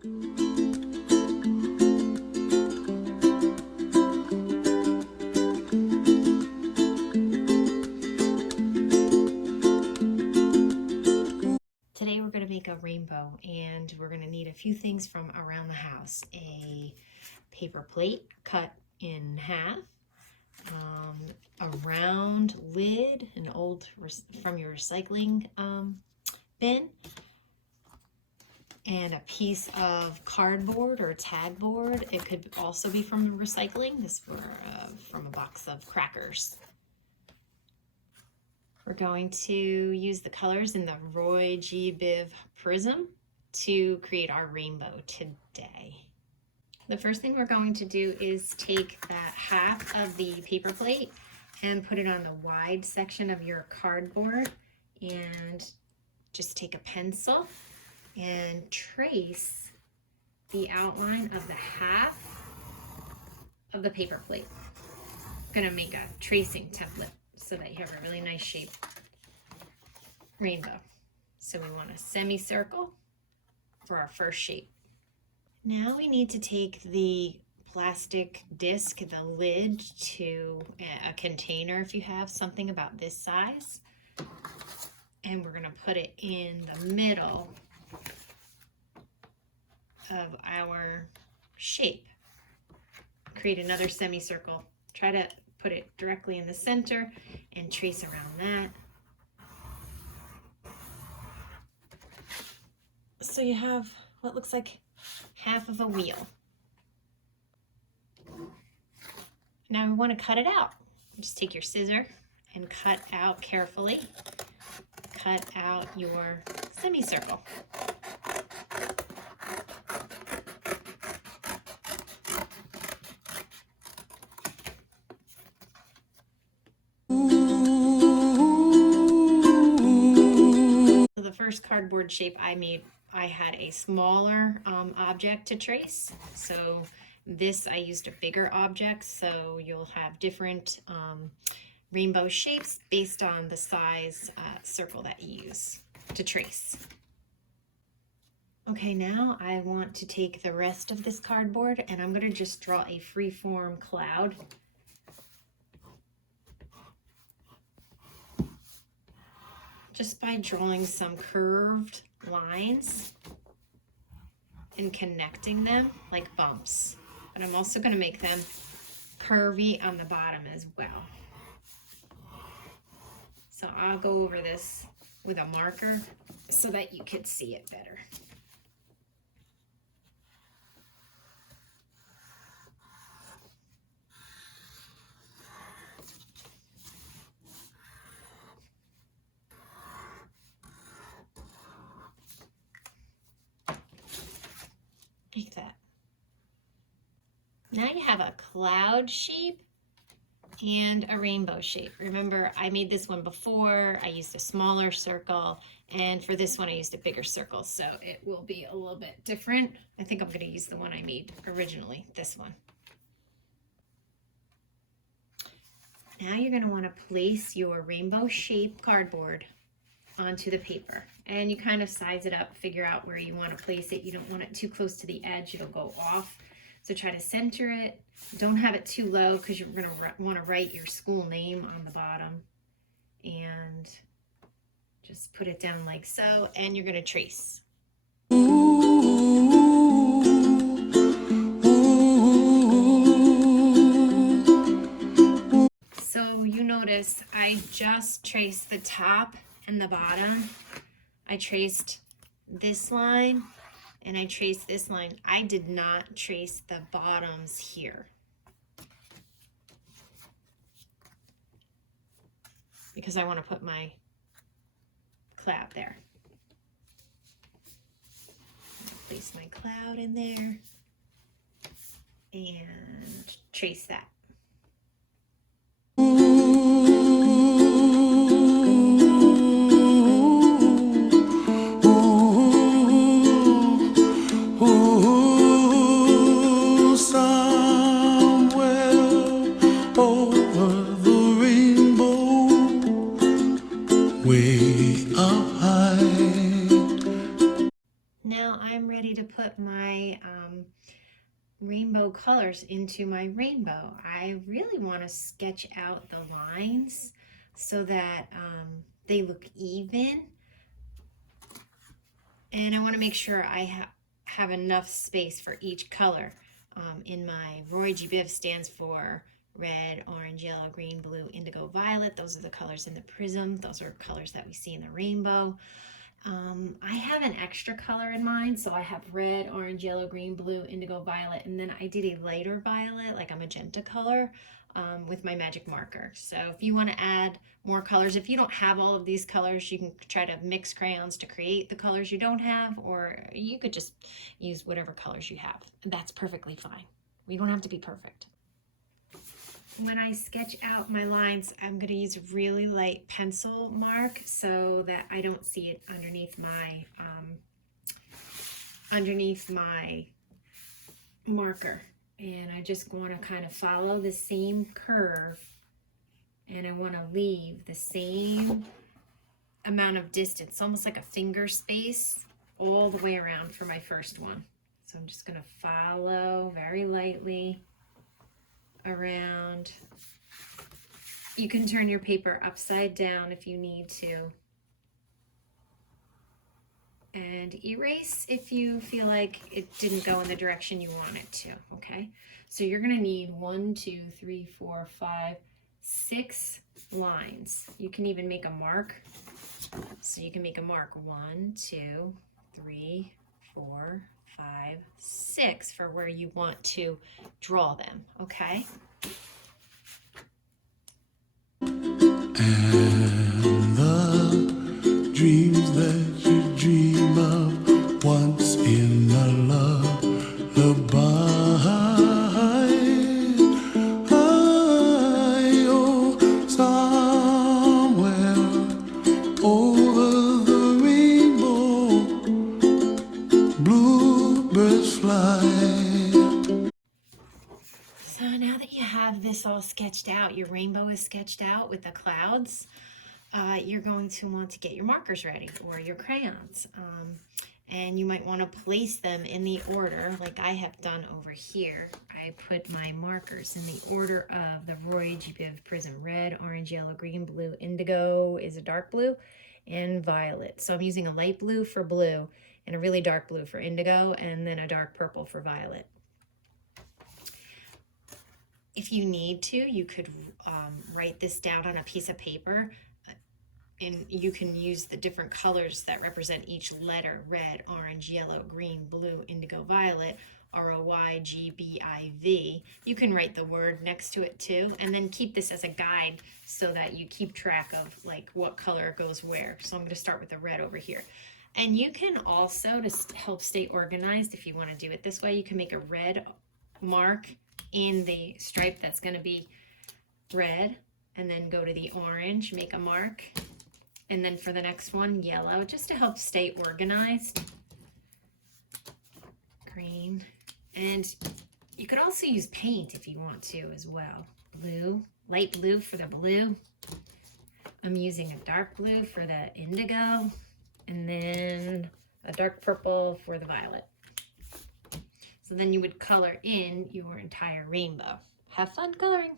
Today we're going to make a rainbow, and we're going to need a few things from around the house. A paper plate cut in half, a round lid, an old from your recycling bin, and a piece of cardboard or tag board. It could also be from recycling. This were from a box of crackers. We're going to use the colors in the Roy G. Biv prism to create our rainbow today. The first thing we're going to do is take that half of the paper plate and put it on the wide section of your cardboard, and just take a pencil and trace the outline of the half of the paper plate. I'm gonna make a tracing template so that you have a really nice shape rainbow. So we want a semicircle for our first shape. Now we need to take the plastic disc, the lid, to a container if you have something about this size, and we're gonna put it in the middle of our shape. Create another semicircle. Try to put it directly in the center and trace around that. So you have what looks like half of a wheel. Now we want to cut it out. Just take your scissor and cut out carefully. Cut out your semicircle. So the first cardboard shape I made, I had a smaller object to trace. So this, I used a bigger object, so you'll have different rainbow shapes based on the size circle that you use to trace. Okay, now I want to take the rest of this cardboard and I'm going to just draw a free-form cloud. Just by drawing some curved lines and connecting them like bumps. But I'm also going to make them curvy on the bottom as well. So I'll go over this with a marker so that you could see it better. Like that. Now you have a cloud shape and a rainbow shape. Remember, I made this one before. I used a smaller circle, and for this one I used a bigger circle, so it will be a little bit different. I think I'm going to use the one I made originally, this one. Now you're going to want to place your rainbow shape cardboard onto the paper, and you kind of size it up, figure out where you want to place it. You don't want it too close to the edge, it'll go off. So try to center it. Don't have it too low because you're going to want to write your school name on the bottom. And just put it down like so, and you're going to trace. So you notice I just traced the top and the bottom. I traced this line and I traced this line. I did not trace the bottoms here because I want to put my cloud there. Place my cloud in there and trace that. Now I'm ready to put my my rainbow colors into my rainbow. I really want to sketch out the lines so that they look even. And I want to make sure I have enough space for each color. In my Roy G. Biv stands for red, orange, yellow, green, blue, indigo, violet. Those are the colors in the prism. Those are colors that we see in the rainbow. I have an extra color in mine, so I have red, orange, yellow, green, blue, indigo, violet, and then I did a lighter violet, like a magenta color, with my magic marker. So if you want to add more colors, if you don't have all of these colors, you can try to mix crayons to create the colors you don't have, or you could just use whatever colors you have. That's perfectly fine. We don't have to be perfect. When I sketch out my lines, I'm going to use a really light pencil mark so that I don't see it underneath my marker. And I just want to kind of follow the same curve, and I want to leave the same amount of distance, almost like a finger space, all the way around for my first one. So I'm just going to follow very lightly around. You can turn your paper upside down if you need to, and erase if you feel like it didn't go in the direction you want it to. Okay, so you're going to need 1, 2, 3, 4, 5, 6 lines. You can even make a mark, so you can make a mark 1, 2, 3, 4, 5, 6 for where you want to draw them. Okay, and the dreams that you dream of once in a lullaby, oh, somewhere over the rainbow, bluebirds fly. so now that you have this all sketched out, your rainbow is sketched out with the clouds, you're going to want to get your markers ready, or your crayons. And you might want to place them in the order like I have done over here. I put my markers in the order of the Roy G. Biv Prism. Red, orange, yellow, green, blue, indigo is a dark blue, and violet. So I'm using a light blue for blue, and a really dark blue for indigo, and then a dark purple for violet. If you need to, you could write this down on a piece of paper, and you can use the different colors that represent each letter: red, orange, yellow, green, blue, indigo, violet, ROYGBIV. You can write the word next to it too, and then keep this as a guide so that you keep track of like what color goes where. So I'm going to start with the red over here. And you can also, to help stay organized, if you want to do it this way, you can make a red mark in the stripe that's going to be red, and then go to the orange, make a mark, and then for the next one, yellow, just to help stay organized. Green. And you could also use paint if you want to as well. Blue, light blue for the blue. I'm using a dark blue for the indigo, and then a dark purple for the violet. So then you would color in your entire rainbow. Have fun coloring.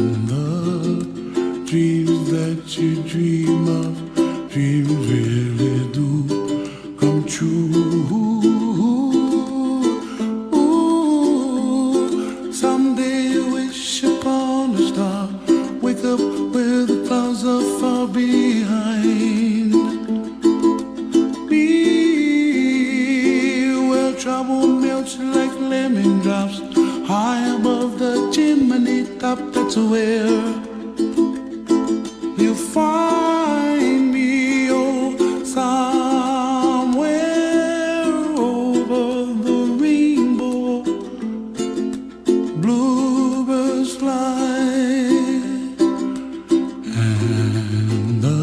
And the dreams that you dream of, dreams really do come true. Ooh, someday you wish upon a star, wake up where the clouds are far behind me, where trouble melts like lemon drops high above the chimney top. That's where you find me, oh, somewhere over the rainbow, bluebirds fly, and the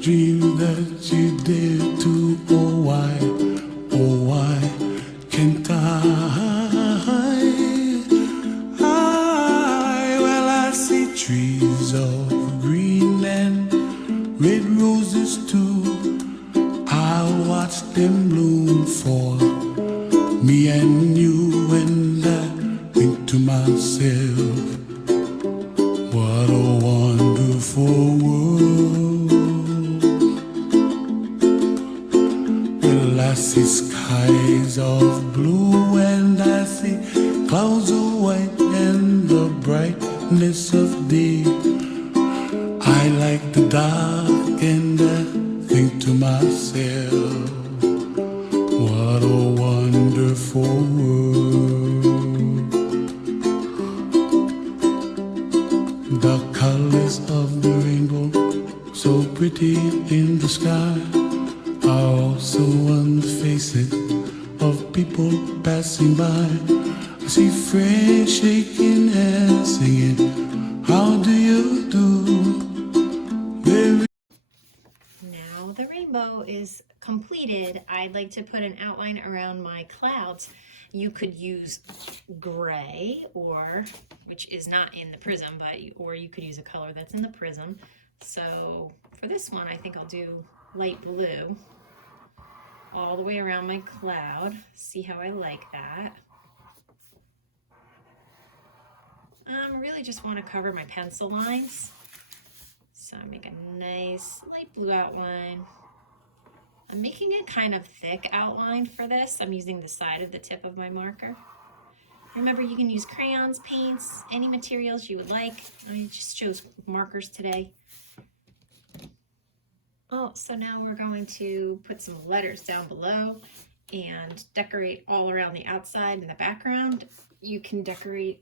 dream that you dare to, oh why can't I? Well, I see bloom for me and you, and I think to myself, what a wonderful world. Well, I see skies of blue and I see clouds of white and the brightness of day. I like the dark and I think to myself, what a wonderful world. The colors of the rainbow, so pretty in the sky, are also on the faces of people passing by. I see friends shaking and singing, how do you do? Now the rainbow is completed. I'd like to put an outline around my clouds. You could use gray, or which is not in the prism, or you could use a color that's in the prism. So for this one, I think I'll do light blue all the way around my cloud. See how I like that. Really just want to cover my pencil lines. So I make a nice light blue outline. I'm making a kind of thick outline for this. I'm using the side of the tip of my marker. Remember, you can use crayons, paints, any materials you would like. I just chose markers today. Oh, so now we're going to put some letters down below and decorate all around the outside and the background. You can decorate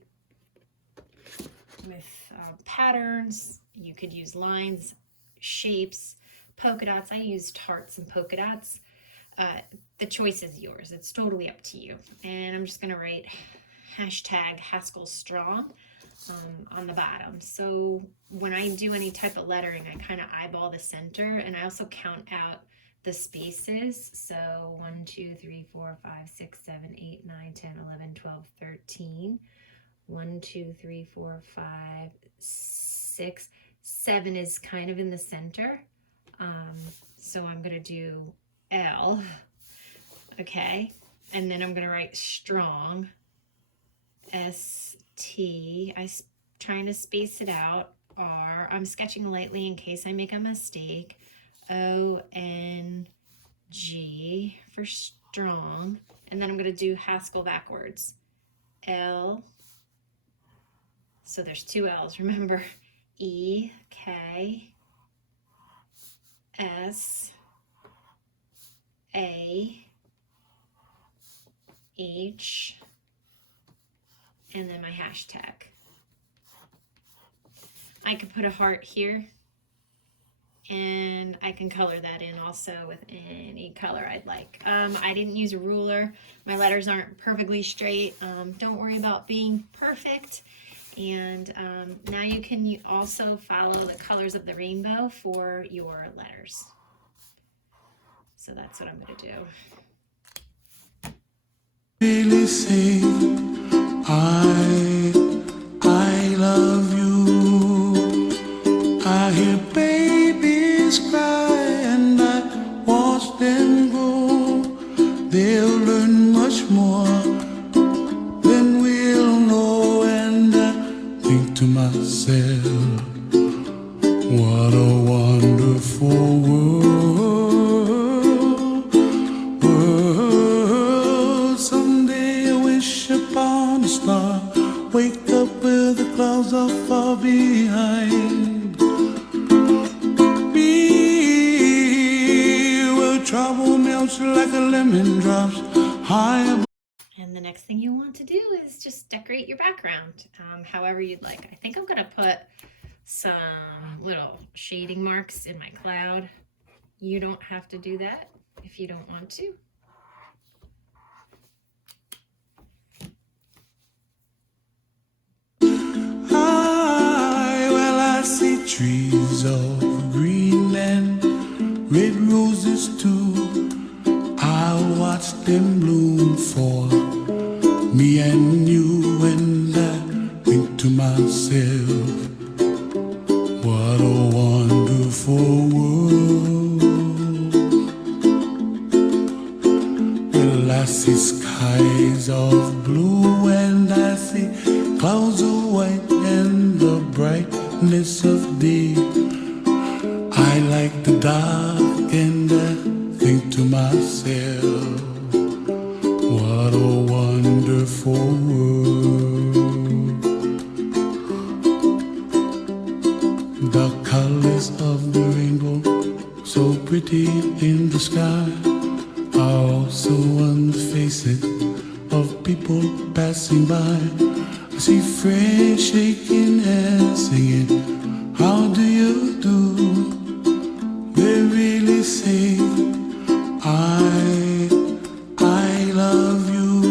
with patterns. You could use lines, shapes, polka dots. I used hearts and polka dots. The choice is yours. It's totally up to you. And I'm just going to write hashtag Haskell Strong on the bottom. So when I do any type of lettering, I kind of eyeball the center, and I also count out the spaces. So 1, 2, 3, 4, 5, 6, 7, 8, 9, 10, 11, 12, 13. 1, 2, 3, 4, 5, 6, 7 is kind of in the center. So I'm going to do L, okay, and then I'm going to write strong, S-T, trying to space it out, R, I'm sketching lightly in case I make a mistake, O-N-G for strong, and then I'm going to do Haskell backwards, L, so there's 2 L's, remember, E, K, S, A, H, and then my hashtag. I could put a heart here, and I can color that in also with any color I'd like. I didn't use a ruler. My letters aren't perfectly straight. Don't worry about being perfect. And now you can also follow the colors of the rainbow for your letters. So that's what I'm going to do. Really say I love you. I hear babies cry and I watch them grow. They'll learn much more than we'll know, and I think to myself, what a wonderful world. Someday I wish upon a star, wake up where the clouds are far behind me, where trouble melts like a lemon drops high above. And the next thing you want to do is just decorate your background however you'd like. I think I'm going to put some little shading marks in my cloud. You don't have to do that if you don't want to. I see trees of green and red roses too. I'll watch them bloom for me and you, and I think to myself, what a wonderful world. I see skies of blue and I see clouds of white and the brightness of day. I like the dark and I think to myself, what a wonderful world. The colors of the rainbow, so pretty in the sky, are also on the faces of people passing by. I see friends shaking and singing, how do you do? They really say, I love you.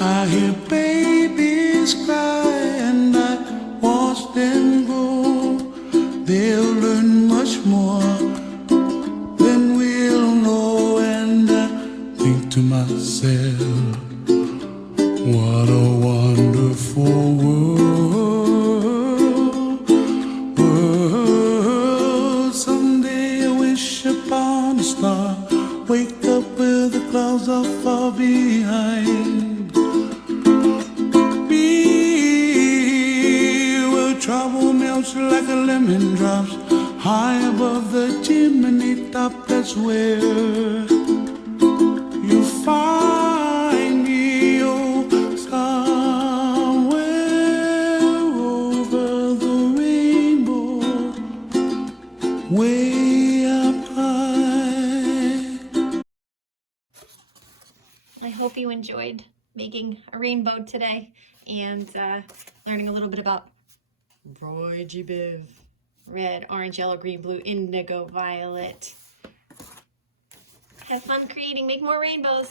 I hear babies cry and I watch them grow. They'll learn much more than we'll know. And I think to myself, what a wonderful world. Someday I wish upon a star, wake up where the clouds are far behind me, where trouble melts like a lemon drops high above the chimney top. That's where you find me, oh, somewhere over the rainbow, way up high. I hope you enjoyed making a rainbow today and learning a little bit about Roy G. Biv. Red, orange, yellow, green, blue, indigo, violet. Have fun creating. Make more rainbows.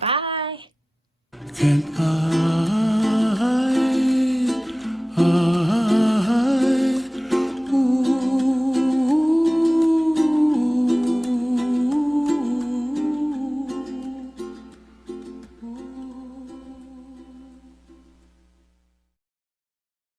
Bye. Can I